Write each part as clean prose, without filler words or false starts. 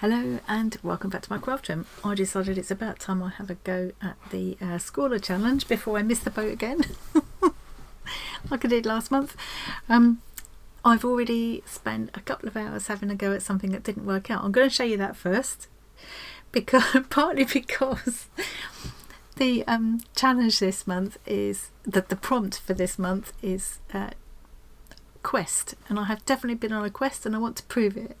Hello and welcome back to my craft room. I decided it's about time I have a go at the Scrawlr challenge before I miss the boat again, like I did last month. I've already spent a couple of hours having a go at something that didn't work out. I'm going to show you that first, partly because the challenge this month is that the prompt for this month is quest, and I have definitely been on a quest and I want to prove it.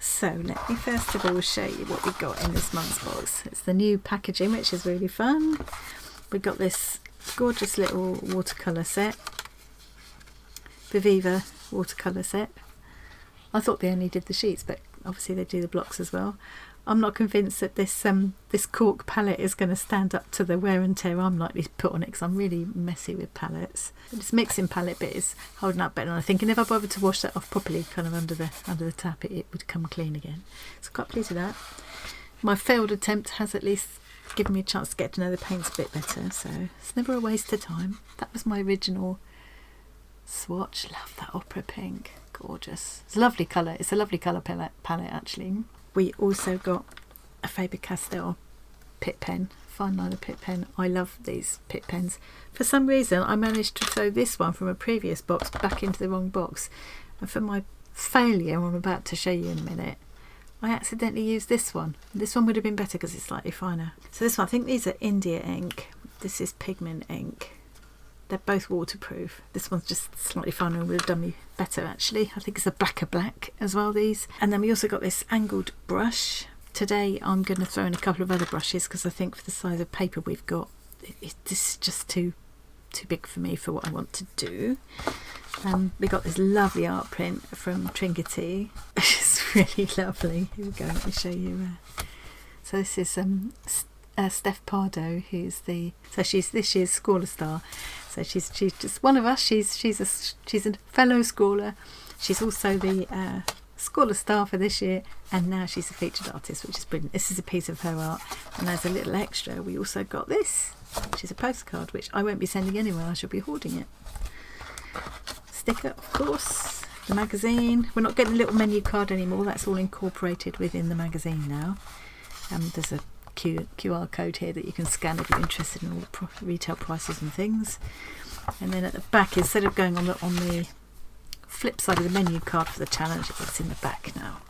So let me first of all show you what we got in this month's box. It's the new packaging, which is really fun. We got this gorgeous little watercolour set, Viviva watercolour set. I thought they only did the sheets, but obviously they do the blocks as well. I'm not convinced that this cork palette is going to stand up to the wear and tear I'm likely to put on it, because I'm really messy with palettes. This mixing palette bit is holding up better than I think, and if I bothered to wash that off properly, kind of under the tap, it would come clean again. So quite pleased with that. My failed attempt has at least given me a chance to get to know the paints a bit better, so it's never a waste of time. That was my original swatch. Love that opera pink, gorgeous. It's a lovely colour. It's a lovely colour palette actually. We also got a Faber-Castell Pitt pen, fineliner Pitt pen. I love these Pitt pens. For some reason I managed to throw this one from a previous box back into the wrong box, and for my failure I'm about to show you in a minute, I accidentally used this one. This one would have been better because it's slightly finer. So this one, I think these are India ink. This is pigment ink. They're both waterproof. This one's just slightly finer and would have done me better actually. I think it's a blacker black as well, these. And then we also got this angled brush. Today I'm going to throw in a couple of other brushes because I think for the size of paper we've got, this is just too big for me for what I want to do. We got this lovely art print from Trinity. It's really lovely. Here we go, let me show you. So this is Steph Pardo, who's she's this year's Scrawlr star. So she's just one of us. She's a fellow Scrawlr. She's also the Scrawlr star for this year, and now she's a featured artist, which is brilliant. This is a piece of her art, and as a little extra we also got this, which is a postcard, which I won't be sending anywhere. I shall be hoarding it. Sticker, of course. The magazine. We're not getting a little menu card anymore. That's all incorporated within the magazine now. There's a QR code here that you can scan if you're interested in all the retail prices and things. And then at the back, instead of going on the flip side of the menu card for the challenge, it's in the back now.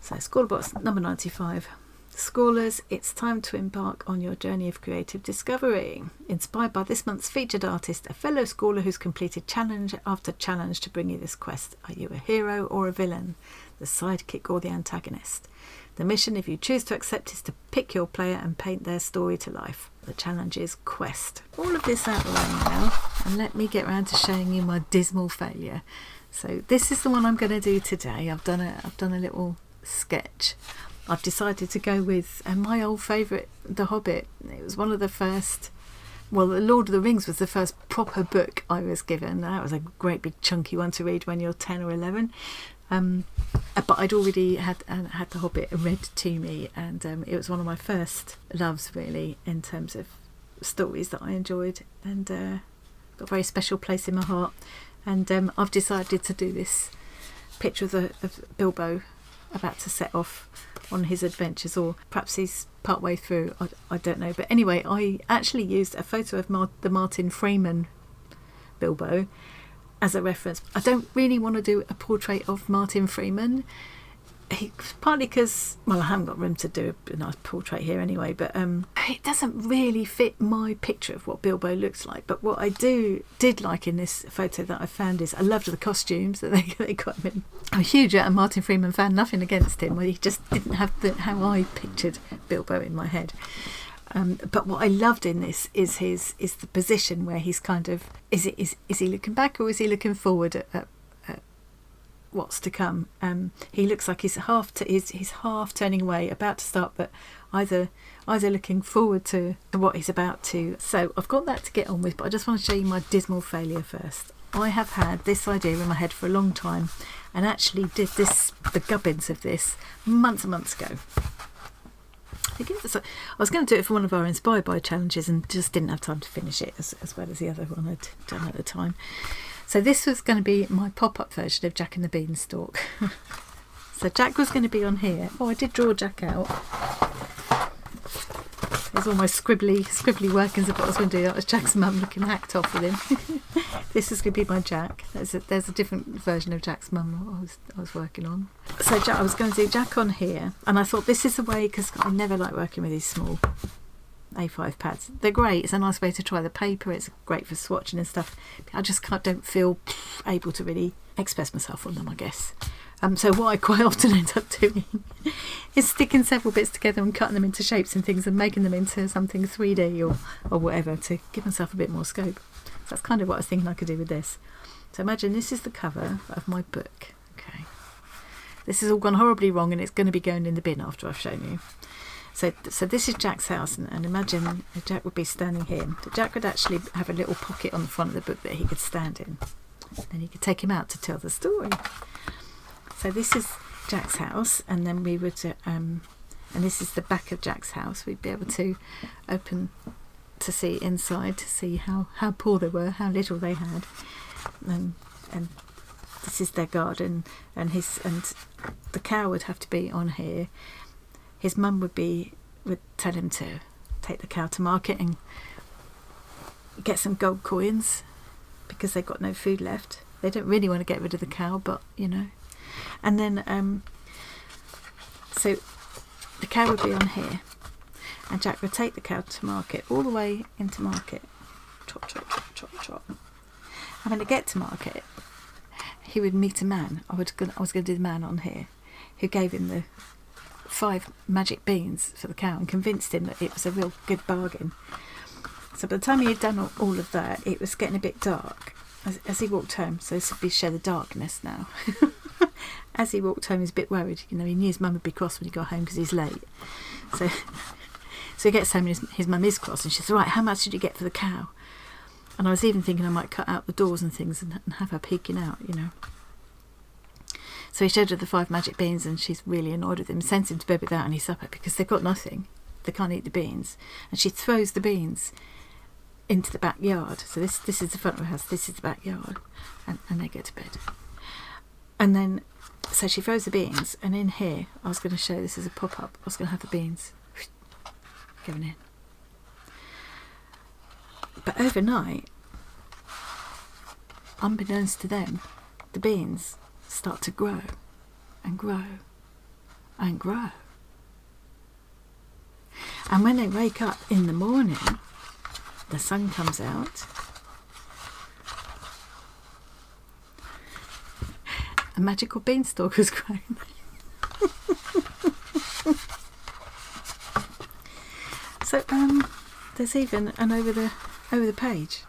So ScrawlrBox number 95. Scrawlers, it's time to embark on your journey of creative discovery. Inspired by this month's featured artist, a fellow Scrawlr who's completed challenge after challenge to bring you this quest. Are you a hero or a villain? The sidekick or the antagonist? The mission, if you choose to accept, is to pick your player and paint their story to life. The challenge is quest. All of this out of the way now, and let me get around to showing you my dismal failure. So this is the one I'm going to do today. I've done a little sketch. I've decided to go with my old favourite, The Hobbit. It was one of the first. Well, The Lord of the Rings was the first proper book I was given. That was a great big chunky one to read when you're 10 or 11. But I'd already had The Hobbit read to me, and it was one of my first loves really in terms of stories that I enjoyed, and got a very special place in my heart. And I've decided to do this picture of Bilbo about to set off on his adventures, or perhaps he's part way through, I don't know. But anyway, I actually used a photo of the Martin Freeman Bilbo as a reference. I don't really want to do a portrait of Martin Freeman, partly because, well, I haven't got room to do a nice portrait here anyway, but it doesn't really fit my picture of what Bilbo looks like. But what I did like in this photo that I found is I loved the costumes that they got him in. I'm a huge Martin Freeman fan, nothing against him, he just didn't have how I pictured Bilbo in my head. But what I loved in this is the position where he's kind of, is he looking back or is he looking forward at what's to come? He looks like he's half turning away, about to start, but either looking forward to what he's about to. So I've got that to get on with, but I just want to show you my dismal failure first. I have had this idea in my head for a long time, and actually did the gubbins of this months and months ago. I was going to do it for one of our Inspired By challenges and just didn't have time to finish it as well as the other one I'd done at the time. So this was going to be my pop-up version of Jack and the Beanstalk. So Jack was going to be on here. Oh, I did draw Jack out. There's all my scribbly workings of what I was going to do. That was Jack's mum looking hacked off with him. This is going to be my Jack. There's a different version of Jack's mum I was working on. So I was going to do Jack on here, and I thought this is the way, because I never like working with these small A5 pads. They're great. It's a nice way to try the paper. It's great for swatching and stuff. I just don't feel able to really express myself on them, I guess. So what I quite often end up doing is sticking several bits together and cutting them into shapes and things and making them into something 3D or whatever to give myself a bit more scope. So that's kind of what I was thinking I could do with this. So imagine this is the cover of my book. Okay, this has all gone horribly wrong and it's going to be going in the bin after I've shown you. So this is Jack's house, and imagine Jack would be standing here. Jack would actually have a little pocket on the front of the book that he could stand in, and you could take him out to tell the story. So this is Jack's house, and then we would, and this is the back of Jack's house. We'd be able to open to see inside, to see how poor they were, how little they had, and this is their garden, and the cow would have to be on here. His mum would tell him to take the cow to market and get some gold coins because they've got no food left. They don't really want to get rid of the cow, but you know. And then, so the cow would be on here, and Jack would take the cow to market, all the way into market. Trot, trot, trot, trot, trot. And when they get to market, he would meet a man. I was going to do the man on here, who gave him the 5 magic beans for the cow and convinced him that it was a real good bargain. So by the time he had done all of that, it was getting a bit dark as he walked home. So this would be show the darkness now. As he walked home, he was a bit worried. You know, he knew his mum would be cross when he got home because he's late. So he gets home and his mum is cross, and she says, "Right, how much did you get for the cow?" And I was even thinking I might cut out the doors and things and have her peeking out, you know. So he showed her the 5 magic beans, and she's really annoyed with him, sends him to bed without any supper because they've got nothing. They can't eat the beans. And she throws the beans into the backyard. So this is the front of the house, this is the backyard, and they go to bed. And then, so she throws the beans, and in here, I was going to show this as a pop-up. I was going to have the beans going in. But overnight, unbeknownst to them, the beans start to grow and grow and grow. And when they wake up in the morning, the sun comes out, a magical beanstalk has grown. So there's even an over the page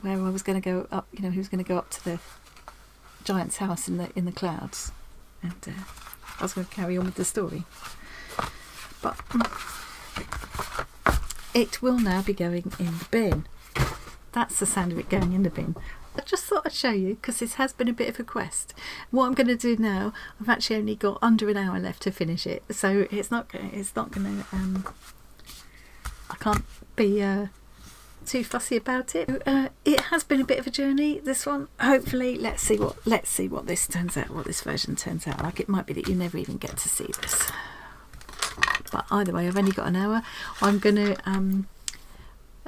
where I was going to go up. You know, he was going to go up to the giant's house in the clouds, and I was going to carry on with the story. But it will now be going in the bin. That's the sound of it going in the bin. I just thought I'd show you because this has been a bit of a quest. What I'm going to do now, I've actually only got under an hour left to finish it, so it's not going to. I can't be too fussy about it. It has been a bit of a journey, this one. Hopefully, let's see what this turns out. What this version turns out like. It might be that you never even get to see this. But either way, I've only got an hour. I'm going to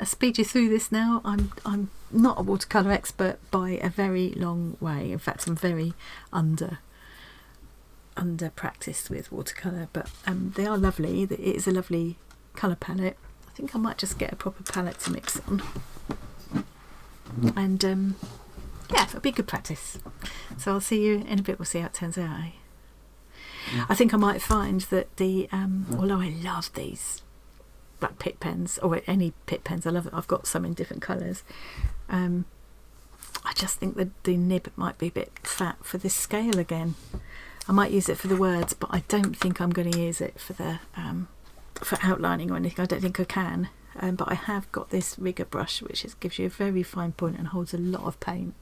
speed you through this now. I'm not a watercolour expert by a very long way. In fact, I'm very under practiced with watercolour, but they are lovely. It is a lovely colour palette. I think I might just get a proper palette to mix on, and yeah, it'll be good practice. So I'll see you in a bit. We'll see how it turns out. I think I might find that although I love these black Pitt pens, or any Pitt pens, I love it. I've got some in different colours. I just think that the nib might be a bit fat for this scale again. I might use it for the words, but I don't think I'm going to use it for the for outlining or anything. I don't think I can. But I have got this rigger brush, which gives you a very fine point and holds a lot of paint.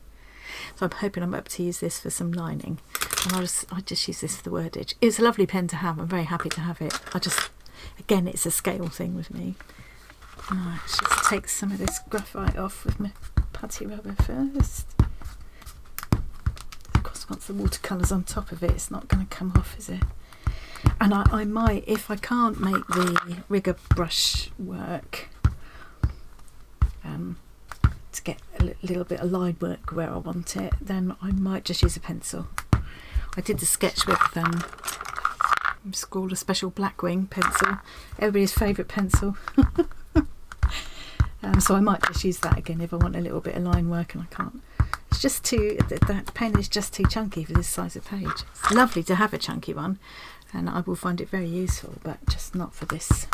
So I'm hoping I'm able to use this for some lining, and I'll just use this for the wordage. It's a lovely pen to have. I'm very happy to have it. Again, it's a scale thing with me. I should take some of this graphite off with my putty rubber first. Across once the watercolour's on top of it, it's not going to come off, is it? And I might, if I can't make the rigger brush work, to get a little bit of line work where I want it, then I might just use a pencil. I did the sketch with Scrawlr Special Blackwing pencil, everybody's favourite pencil. So I might just use that again if I want a little bit of line work and I can't. It's just too, that pen is just too chunky for this size of page. It's lovely to have a chunky one and I will find it very useful, but just not for this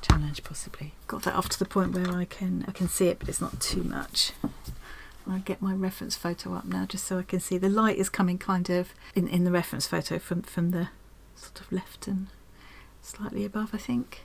challenge possibly. Got that off to the point where I can see it, but it's not too much. I'll get my reference photo up now just so I can see. The light is coming kind of in the reference photo from the sort of left and slightly above, I think.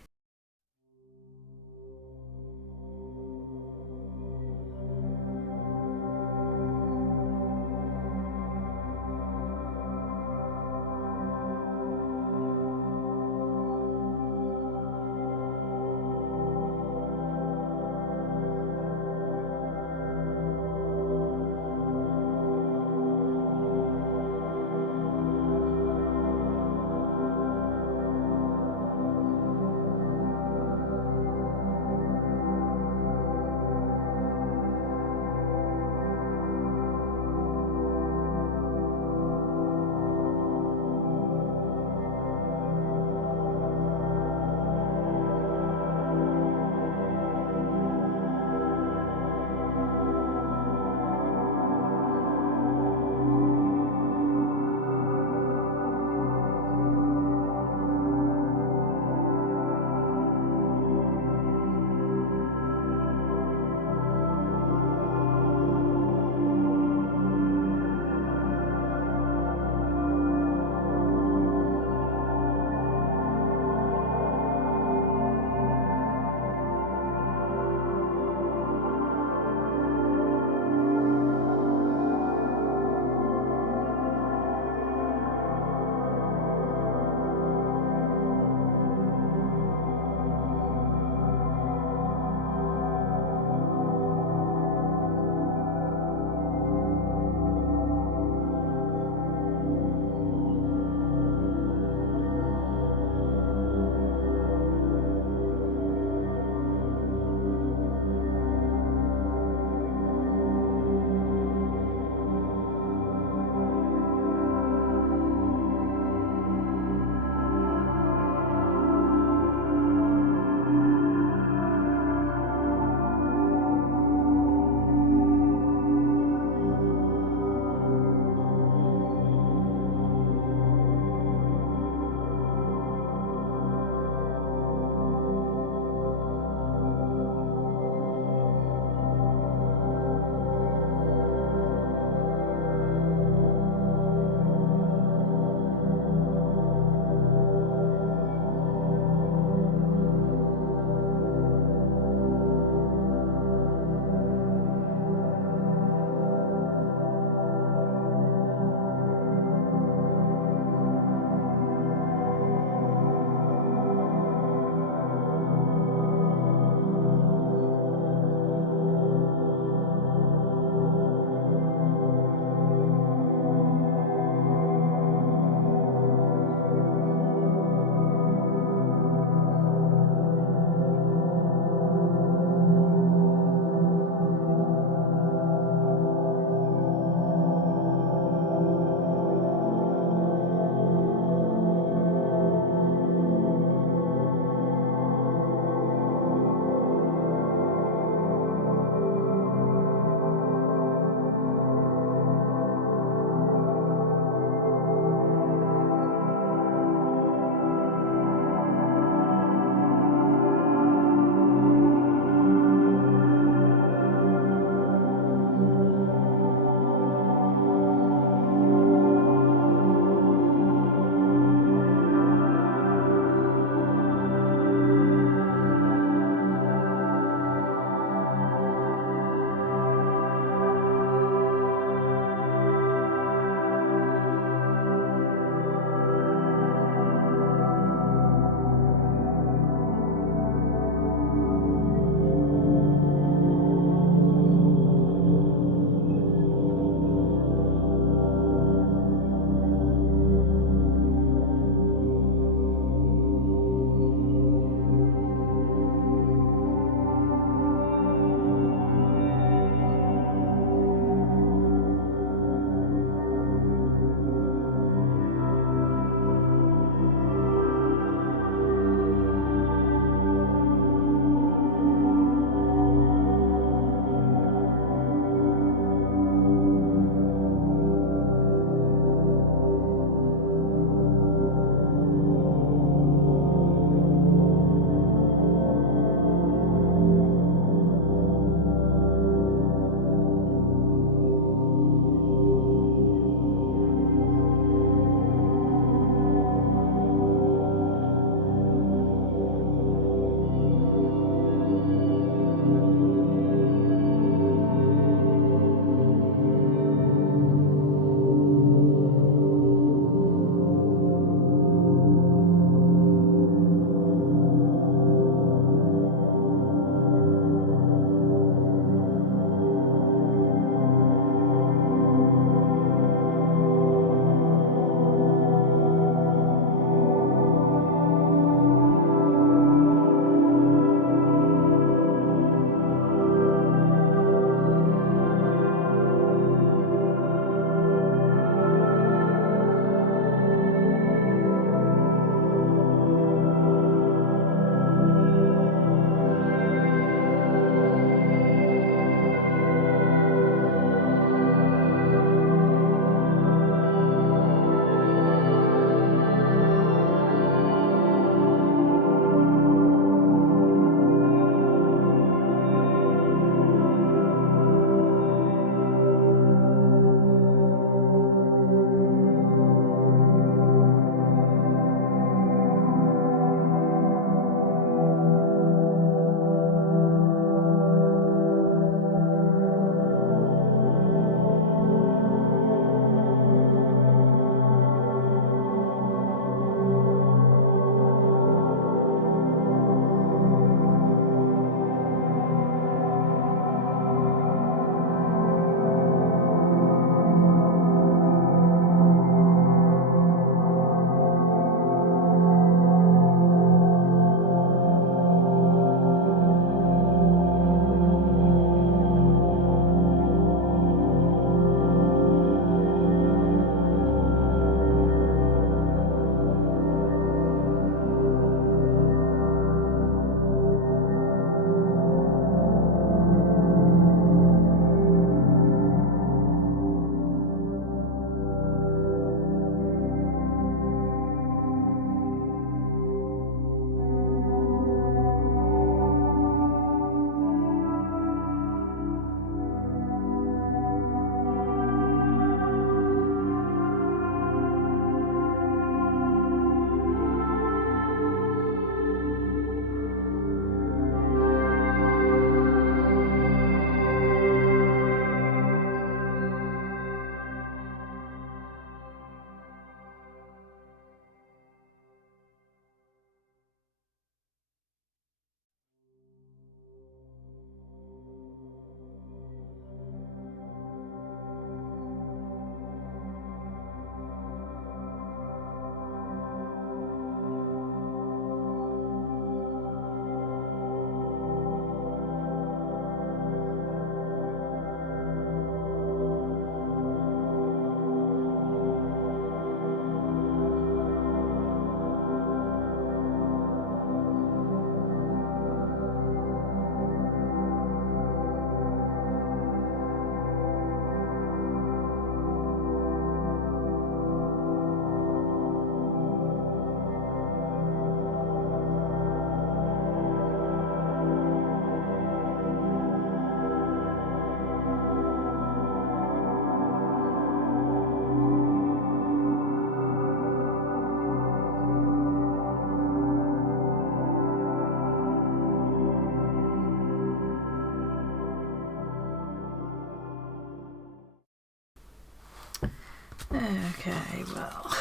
Okay, well,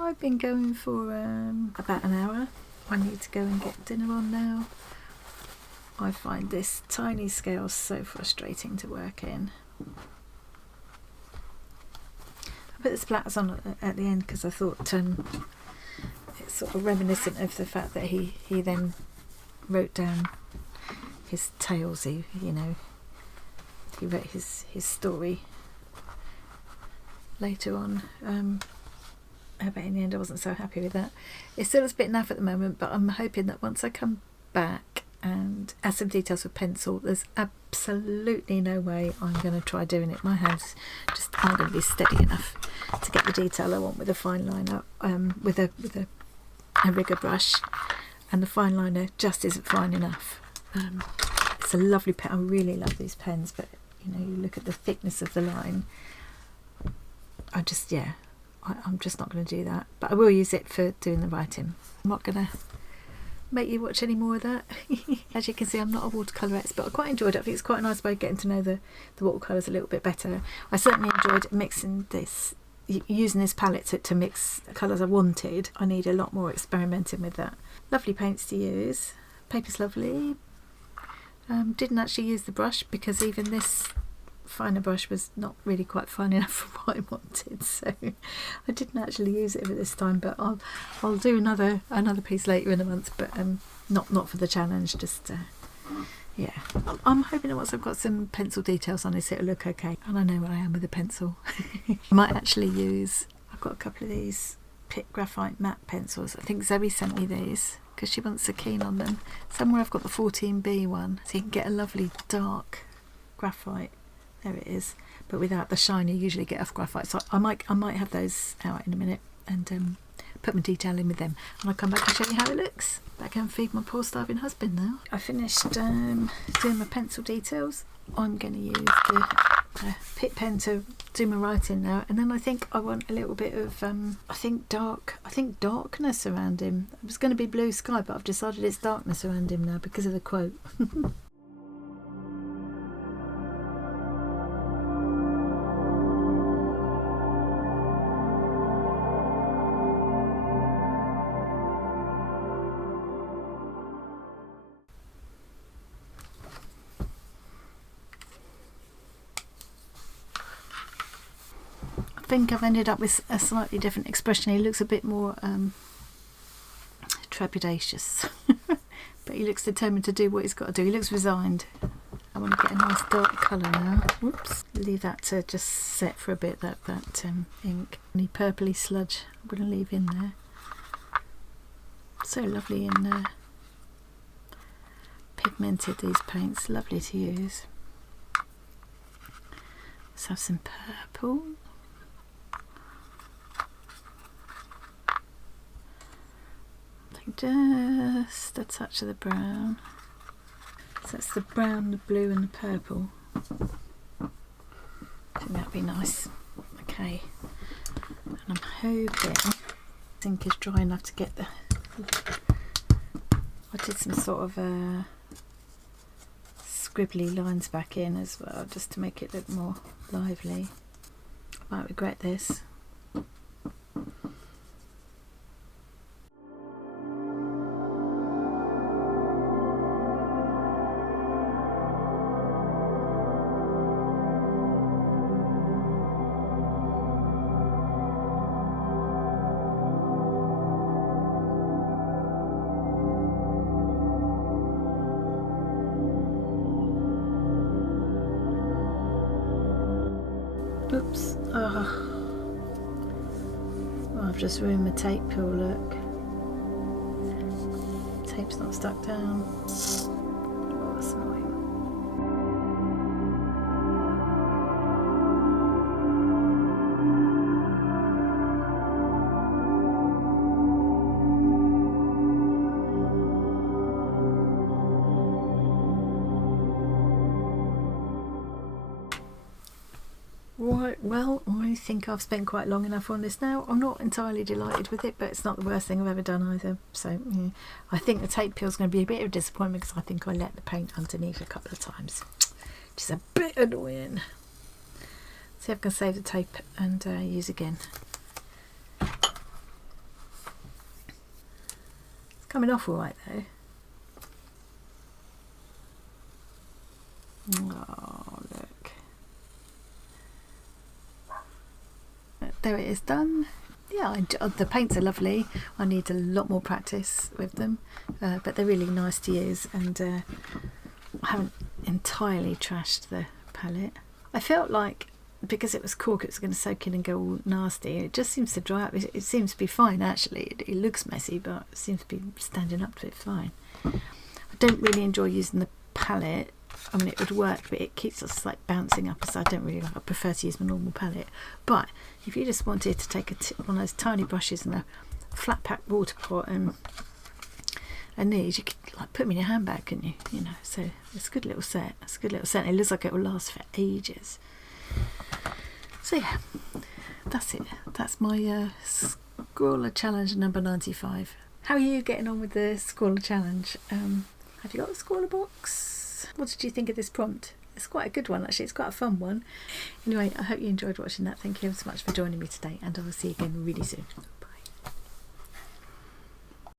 I've been going for about an hour. I need to go and get dinner on now. I find this tiny scale so frustrating to work in. I put the splatters on at the end because I thought it's sort of reminiscent of the fact that he then wrote down his tales. He wrote his story later on. But in the end I wasn't so happy with that. It still looks a bit naff at the moment, but I'm hoping that once I come back and add some details with pencil, there's absolutely no way I'm going to try doing it. My hands just aren't going to be steady enough to get the detail I want with a fineliner, with a rigger brush, and the fineliner just isn't fine enough. It's a lovely pen. I really love these pens, but you look at the thickness of the line. I'm just not going to do that, but I will use it for doing the writing. I'm not going to make you watch any more of that. As you can see, I'm not a watercolour expert. I quite enjoyed it. I think it's quite a nice way of getting to know the watercolours a little bit better. I certainly enjoyed mixing this, using this palette to mix the colours I wanted. I need a lot more experimenting with that. Lovely paints to use. Paper's lovely. Didn't actually use the brush because even this finer brush was not really quite fine enough for what I wanted, so I didn't actually use it for this time, but I'll do another piece later in the month, but not for the challenge. Just yeah, I'm hoping that once I've got some pencil details on this it'll look okay, and I know where I am with a pencil. I might actually use, I've got a couple of these Pitt graphite matte pencils. I think Zoe sent me these because she wasn't so keen on them. Somewhere I've got the 14B one, so you can get a lovely dark graphite. There it is, but without the shine you usually get off graphite. So I might have those out in a minute and put my detail in with them, and I'll come back and show you how it looks. Back and feed my poor starving husband now. I finished doing my pencil details. I'm going to use the Pitt pen to do my writing now, and then I think I want a little bit of I think darkness around him. It was going to be blue sky, but I've decided it's darkness around him now because of the quote. I think I've ended up with a slightly different expression. He looks a bit more trepidatious, but he looks determined to do what he's got to do. He looks resigned. I want to get a nice dark colour now. Whoops. Leave that to just set for a bit, that ink. Any purpley sludge I'm going to leave in there. So lovely and pigmented, these paints. Lovely to use. Let's have some purple. Just a touch of the brown. So that's the brown, the blue and the purple. I think that'd be nice. Okay, and I'm hoping the ink is dry enough to get the, I did some sort of scribbly lines back in as well, just to make it look more lively. I might regret this. Oops. Oh, I've just ruined my tape peel, look. Tape's not stuck down. Oh, that's annoying. Right, well, I think I've spent quite long enough on this now. I'm not entirely delighted with it, but it's not the worst thing I've ever done either. So yeah. I think the tape peel is going to be a bit of a disappointment because I think I let the paint underneath a couple of times, which is a bit annoying. See if I can save the tape and use again. It's coming off all right though. Oh, look. There it is, done. Yeah, the paints are lovely. I need a lot more practice with them, but they're really nice to use, and I haven't entirely trashed the palette. I felt like because it was cork it was going to soak in and go all nasty. It just seems to dry up. It seems to be fine actually. It looks messy, but it seems to be standing up to it fine. I don't really enjoy using the palette. I mean, it would work, but it keeps us like bouncing up, so I don't really like. I prefer to use my normal palette. But if you just wanted to take one of those tiny brushes and a flat pack water pot and these, you could like put them in your handbag, couldn't you? You know, so it's a good little set. It's a good little set. It looks like it will last for ages. So yeah, that's it. That's my Scrawlr challenge number 95. How are you getting on with the Scrawlr challenge? Have you got a Scrawlr box? What did you think of this prompt? It's quite a good one actually. It's quite a fun one. Anyway, I hope you enjoyed watching that. Thank you so much for joining me today, and I will see you again really soon.